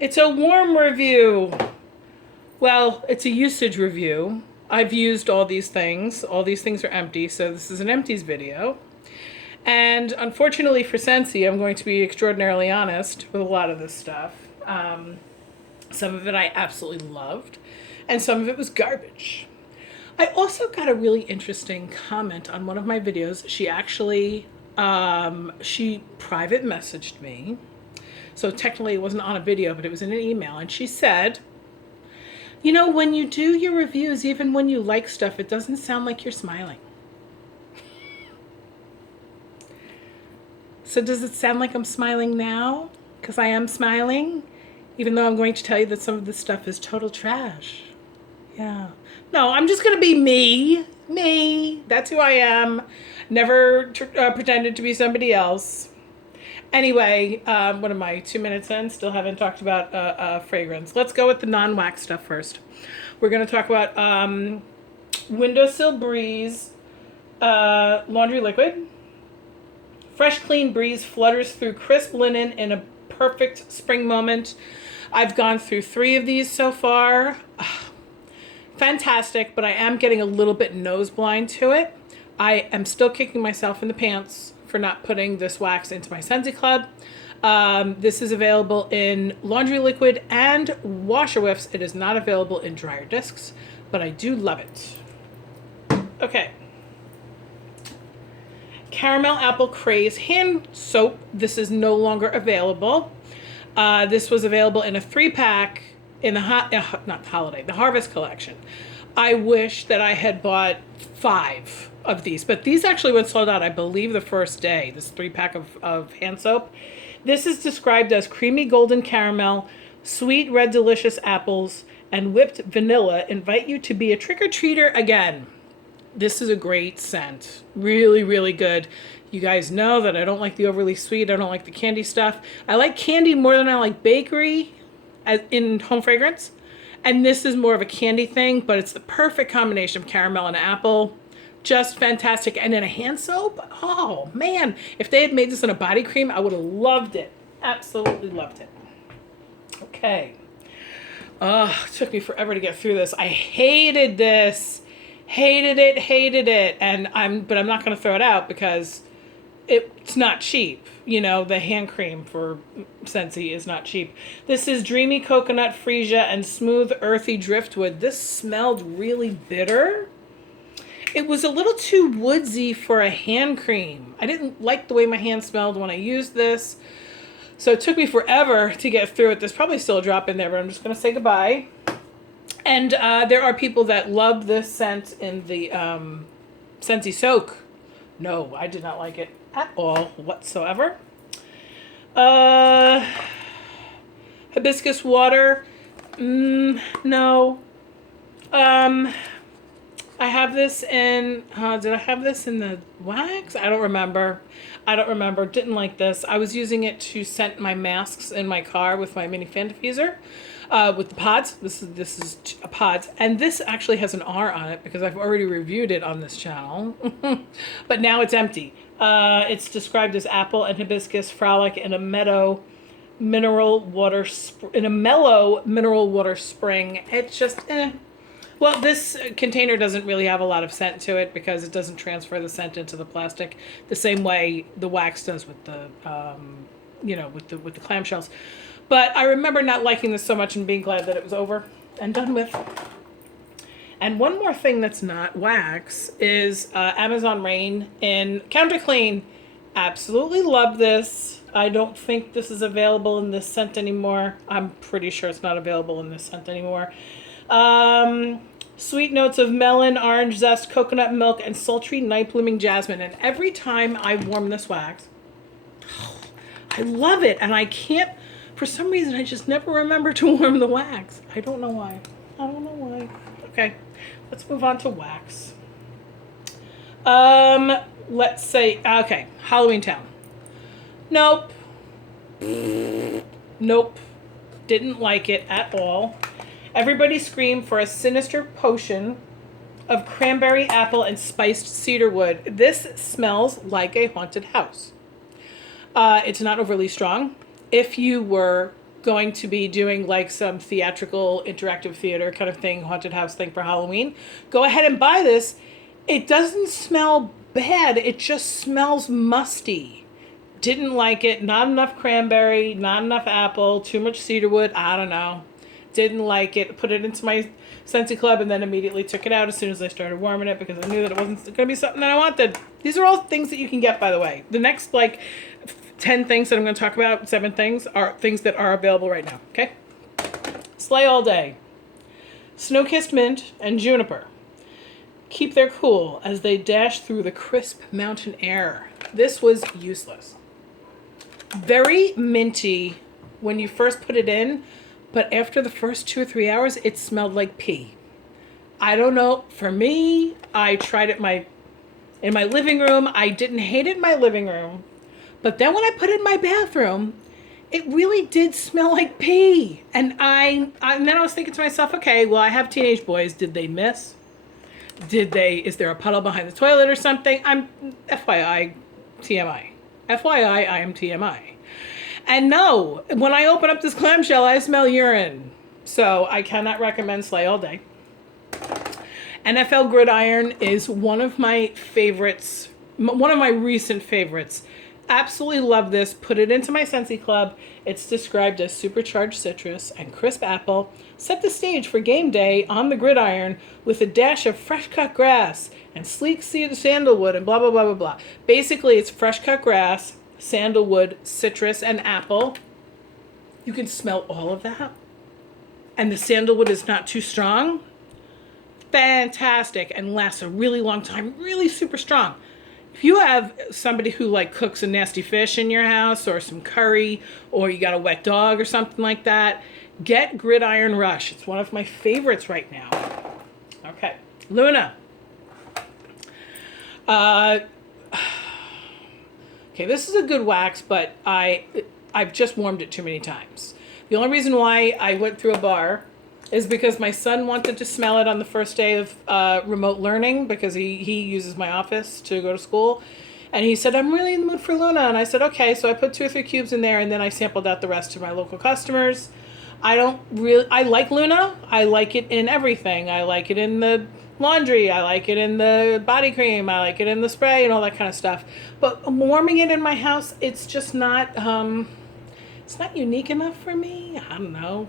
It's a warm review. Well, it's a usage review. I've used all these things. All these things are empty, so this is an empties video. And unfortunately for scentsy, I'm going to be extraordinarily honest with a lot of this stuff. Some of it I absolutely loved, and some of it was garbage. I also got a really interesting comment on one of my videos. She actually, she private messaged me. So technically it wasn't on a video, but it was in an email. And she said, you know, when you do your reviews, even when you like stuff, it doesn't sound like you're smiling. So does it sound like I'm smiling now? Because I am smiling, even though I'm going to tell you that some of this stuff is total trash. Yeah. No, I'm just going to be me. Me. That's who I am. Never pretended to be somebody else. Anyway, what am I, 2 minutes in? Still haven't talked about fragrance. Let's go with the non-wax stuff first. We're going to talk about Windowsill Breeze Laundry Liquid. Fresh, clean breeze flutters through crisp linen in a perfect spring moment. I've gone through 3 of these so far. Fantastic, but I am getting a little bit nose blind to it. I am still kicking myself in the pants for not putting this wax into my Scentsy Club. This is available in laundry liquid and washer whiffs. It is not available in dryer discs, but I do love it. Okay. Caramel Apple Craze hand soap. This is no longer available. This was available in a 3-pack in the the Harvest collection. I wish that I had bought 5 of these, but these actually went sold out, I believe, the first day. This 3-pack of hand soap. This is described as creamy golden caramel, sweet red delicious apples, and whipped vanilla invite you to be a trick-or-treater again. This is a great scent. Really, really good. You guys know that I don't like the overly sweet. I don't like the candy stuff. I like candy more than I like bakery in home fragrance. And this is more of a candy thing, but it's the perfect combination of caramel and apple. Just fantastic. And in a hand soap, oh man, if they had made this in a body cream, I would have loved it. Absolutely loved it. Okay. Oh, it took me forever to get through this. I hated this. Hated it. But I'm not going to throw it out because it's not cheap. You know, the hand cream for Scentsy is not cheap. This is Dreamy Coconut Freesia and Smooth Earthy Driftwood. This smelled really bitter. It was a little too woodsy for a hand cream. I didn't like the way my hand smelled when I used this. So it took me forever to get through it. There's probably still a drop in there, but I'm just going to say goodbye. And there are people that love this scent in the Scentsy Soak. No, I did not like it at all whatsoever. Hibiscus Water. No. I have this in, did I have this in the wax? I don't remember. Didn't like this. I was using it to scent my masks in my car with my mini fan diffuser. With the pods. This is a pods. And this actually has an R on it because I've already reviewed it on this channel. But now it's empty. It's described as apple and hibiscus frolic in a mellow mineral water spring. It's just Well, this container doesn't really have a lot of scent to it because it doesn't transfer the scent into the plastic the same way the wax does with the with the clamshells. But I remember not liking this so much and being glad that it was over and done with. And one more thing that's not wax is Amazon Rain in Counter Clean. Absolutely love this. I don't think this is available in this scent anymore. I'm pretty sure it's not available in this scent anymore. Sweet notes of melon, orange zest, coconut milk, and sultry night blooming jasmine. And every time I warm this wax, I love it. And I can't, for some reason, I just never remember to warm the wax. I don't know why. Okay, let's move on to wax. Let's say, okay, Halloween Town. Nope. Didn't like it at all. Everybody screamed for a sinister potion of cranberry, apple, and spiced cedarwood. This smells like a haunted house. It's not overly strong. If you were going to be doing like some theatrical interactive theater kind of thing, haunted house thing for Halloween, go ahead and buy this. It doesn't smell bad. It just smells musty. Didn't like it. Not enough cranberry, not enough apple, too much cedarwood. I don't know. Didn't like it. Put it into my Scentsy Club and then immediately took it out as soon as I started warming it because I knew that it wasn't going to be something that I wanted. These are all things that you can get, by the way. The next, like, 10 things that I'm going to talk about, 7 things, are things that are available right now, okay? Slay All Day. Snow-Kissed Mint and Juniper. Keep their cool as they dash through the crisp mountain air. This was useless. Very minty when you first put it in, but after the first 2 or 3 hours, it smelled like pee. I don't know. For me, I tried it in my living room. I didn't hate it in my living room. But then when I put it in my bathroom, it really did smell like pee. And then I was thinking to myself, okay, well, I have teenage boys. Did they miss? Is there a puddle behind the toilet or something? FYI, TMI. FYI, I am TMI. And no, when I open up this clamshell, I smell urine. So I cannot recommend Slay All Day. NFL Gridiron is one of my favorites, one of my recent favorites. Absolutely love this. Put it into my Scentsy Club. It's described as supercharged citrus and crisp apple. Set the stage for game day on the gridiron with a dash of fresh cut grass and sleek sandalwood and blah, blah, blah, blah, blah. Basically, it's fresh cut grass, sandalwood, citrus, and apple. You can smell all of that. And the sandalwood is not too strong. Fantastic. And lasts a really long time. Really super strong. If you have somebody who like cooks a nasty fish in your house or some curry or you got a wet dog or something like that, get Gridiron Rush. It's one of my favorites right now. Okay. Luna. Okay, this is a good wax, but I've just warmed it too many times. The only reason why I went through a bar is because my son wanted to smell it on the first day of remote learning because he uses my office to go to school. And he said, I'm really in the mood for Luna. And I said, okay. So I put 2 or 3 cubes in there and then I sampled out the rest to my local customers. I like Luna. I like it in everything. I like it in the laundry. I like it in the body cream. I like it in the spray and all that kind of stuff. But warming it in my house, it's just not, it's not unique enough for me. I don't know.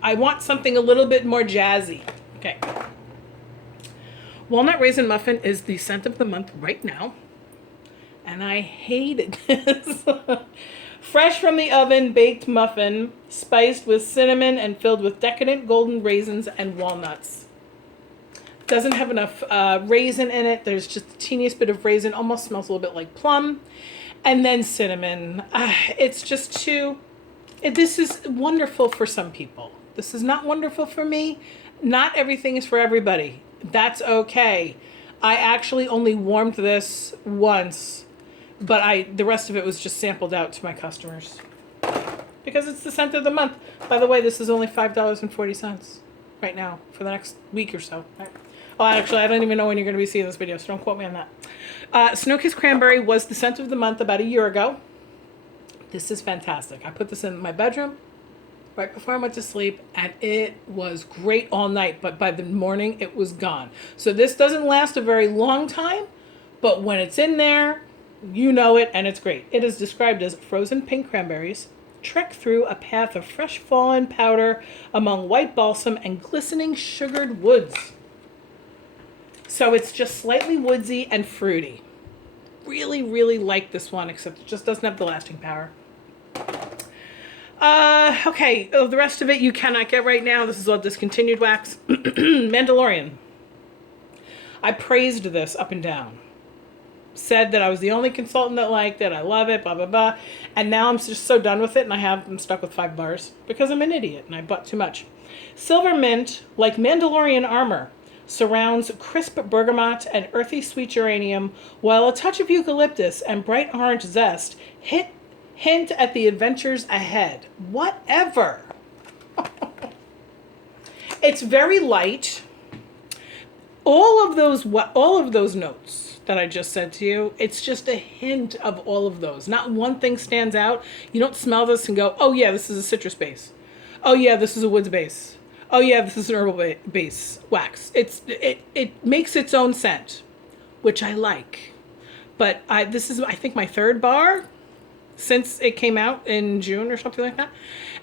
I want something a little bit more jazzy. Okay. Walnut Raisin Muffin is the scent of the month right now. And I hated this. Fresh from the oven, baked muffin, spiced with cinnamon and filled with decadent golden raisins and walnuts. Doesn't have enough raisin in it. There's just the teeniest bit of raisin. Almost smells a little bit like plum. And then cinnamon. It's just too... This is wonderful for some people. This is not wonderful for me. Not everything is for everybody. That's okay. I actually only warmed this once, but the rest of it was just sampled out to my customers. Because it's the scent of the month. By the way, this is only $5.40 right now for the next week or so. Oh, actually, I don't even know when you're going to be seeing this video, so don't quote me on that. Snow-Kissed Cranberry was the scent of the month about a year ago. This is fantastic. I put this in my bedroom right before I went to sleep, and it was great all night, but by the morning, it was gone. So this doesn't last a very long time, but when it's in there, you know it, and it's great. It is described as frozen pink cranberries, trek through a path of fresh fallen powder among white balsam and glistening sugared woods. So it's just slightly woodsy and fruity. Really, really like this one, except it just doesn't have the lasting power. Okay, the rest of it you cannot get right now. This is all discontinued wax. Mandalorian. I praised this up and down. Said that I was the only consultant that liked it. I love it, blah, blah, blah. And now I'm just so done with it, and I'm stuck with 5 bars because I'm an idiot and I bought too much. Silver mint, like Mandalorian armor, surrounds crisp bergamot and earthy sweet geranium, while a touch of eucalyptus and bright orange zest hint at the adventures ahead. Whatever. It's very light. All of those notes that I just said to you, it's just a hint of all of those. Not one thing stands out. You don't smell this and go, oh yeah, this is a citrus base. Oh yeah, this is a woods base. Oh yeah, this is an herbal base wax. It makes its own scent, which I like. But this is, I think, my third bar since it came out in June or something like that.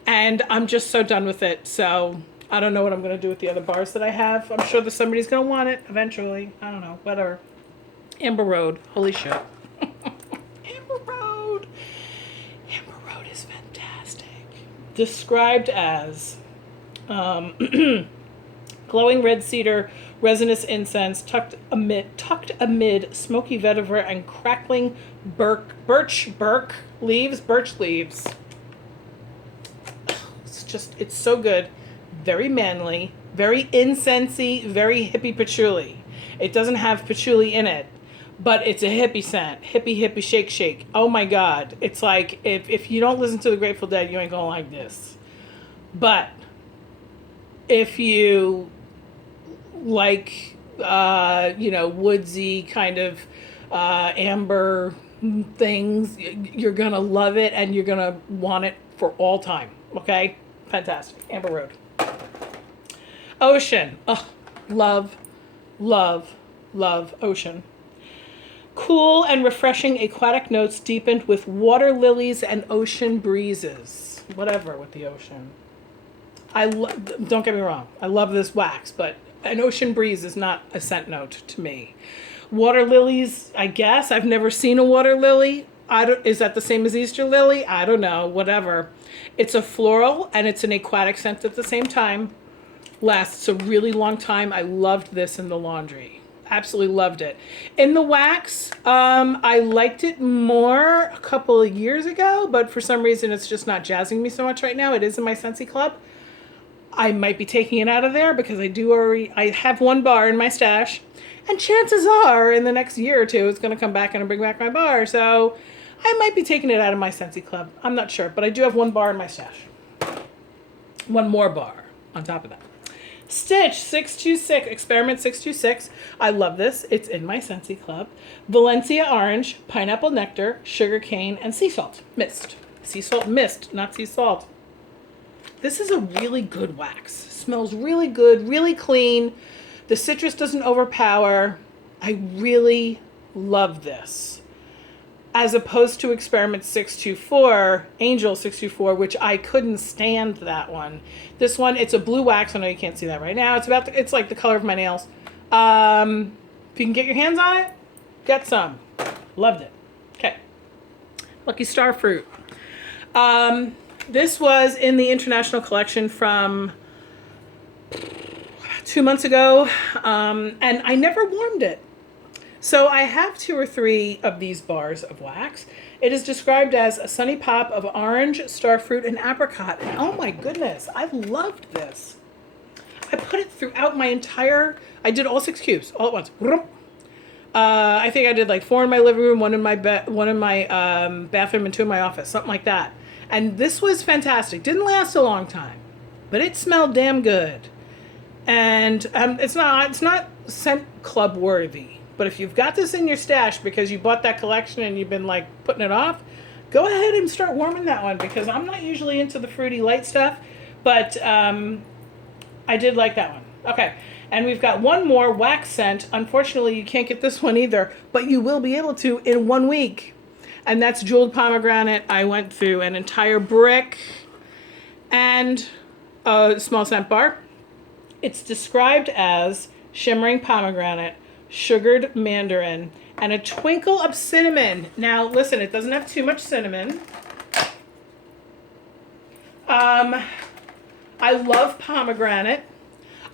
And I'm just so done with it. So I don't know what I'm going to do with the other bars that I have. I'm sure that somebody's going to want it eventually. I don't know. Whatever. Amber Road. Holy shit. Amber Road. Amber Road is fantastic. Described as glowing red cedar, resinous incense, tucked amid smoky vetiver and crackling birch leaves. It's so good. Very manly, very incensey, very hippie patchouli. It doesn't have patchouli in it, but it's a hippie scent. Hippie shake. Oh my God. It's like, if you don't listen to the Grateful Dead, you ain't gonna like this. But if you like, woodsy kind of amber things, you're gonna love it and you're gonna want it for all time. Okay? Fantastic. Amber Road. Ocean. Oh, love ocean. Cool and refreshing aquatic notes deepened with water lilies and ocean breezes. Whatever with the ocean. Don't get me wrong, I love this wax, but an ocean breeze is not a scent note to me. Water lilies, I guess. I've never seen a water lily. Is that the same as Easter lily? I don't know, whatever. It's a floral and it's an aquatic scent at the same time. Lasts a really long time. I loved this in the laundry. Absolutely loved it. In the wax, I liked it more a couple of years ago, but for some reason it's just not jazzing me so much right now. It is in my Scentsy Club. I might be taking it out of there because I have one bar in my stash, and chances are in the next year or two it's going to come back and bring back my bar. So I might be taking it out of my Scentsy Club. I'm not sure, but I do have one bar in my stash. One more bar on top of that. Stitch 626, Experiment 626. I love this. It's in my Scentsy Club. Valencia orange, pineapple nectar, sugar cane, and sea salt mist. Sea salt mist, not sea salt. This is a really good wax. Smells really good, really clean. The citrus doesn't overpower. I really love this. As opposed to Experiment 624, Angel 624, which I couldn't stand that one. This one, it's a blue wax. I know you can't see that right now. It's like the color of my nails. If you can get your hands on it, get some. Loved it. Okay. Lucky Star Fruit. This was in the International Collection from 2 months ago, and I never warmed it. So I have 2 or 3 of these bars of wax. It is described as a sunny pop of orange, starfruit, and apricot. And oh my goodness, I loved this. I put it throughout my entire, I did all 6 cubes, all at once. I think I did like 4 in my living room, 1 in my bathroom, and 2 in my office, something like that. And this was fantastic. Didn't last a long time, but it smelled damn good. And it's not scent club worthy. But if you've got this in your stash because you bought that collection and you've been like putting it off, go ahead and start warming that one, because I'm not usually into the fruity light stuff, but I did like that one. Okay, and we've got one more wax scent. Unfortunately, you can't get this one either, but you will be able to in 1 week. And that's Jeweled Pomegranate. I went through an entire brick and a small scent bar. It's described as shimmering pomegranate, sugared mandarin, and a twinkle of cinnamon. Now, listen, it doesn't have too much cinnamon. I love pomegranate.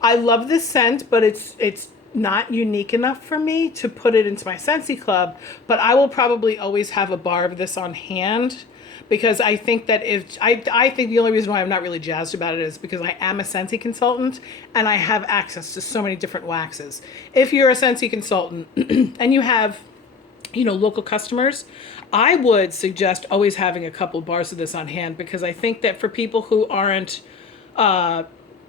I love this scent, but it's not unique enough for me to put it into my Scentsy Club, but I will probably always have a bar of this on hand, because I think that I think the only reason why I'm not really jazzed about it is because I am a Scentsy consultant and I have access to so many different waxes. If you're a Scentsy consultant and you have, local customers, I would suggest always having a couple bars of this on hand, because I think that for people who aren't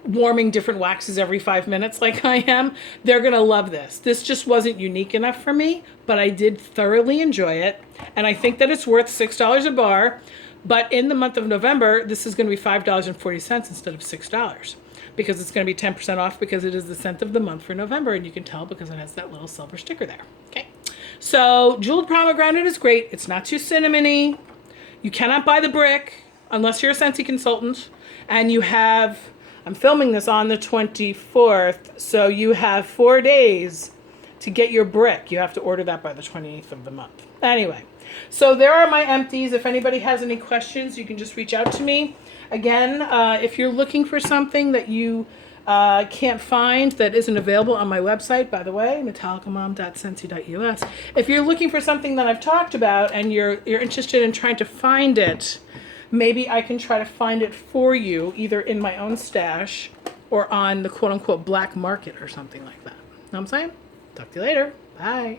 warming different waxes every 5 minutes like I am, they're going to love this. This just wasn't unique enough for me, but I did thoroughly enjoy it. And I think that it's worth $6 a bar. But in the month of November, this is going to be $5.40 instead of $6 because it's going to be 10% off because it is the scent of the month for November. And you can tell because it has that little silver sticker there. Okay. So Jeweled Pomegranate is great. It's not too cinnamony. You cannot buy the brick unless you're a scentsy consultant. And you have, I'm filming this on the 24th, so you have 4 days to get your brick. You have to order that by the 28th of the month. Anyway, so there are my empties. If anybody has any questions, you can just reach out to me. Again, if you're looking for something that you can't find that isn't available on my website, by the way, MetallicaMom.scentsy.us. If you're looking for something that I've talked about and you're interested in trying to find it, maybe I can try to find it for you, either in my own stash or on the quote-unquote black market or something like that. Know what I'm saying? Talk to you later. Bye.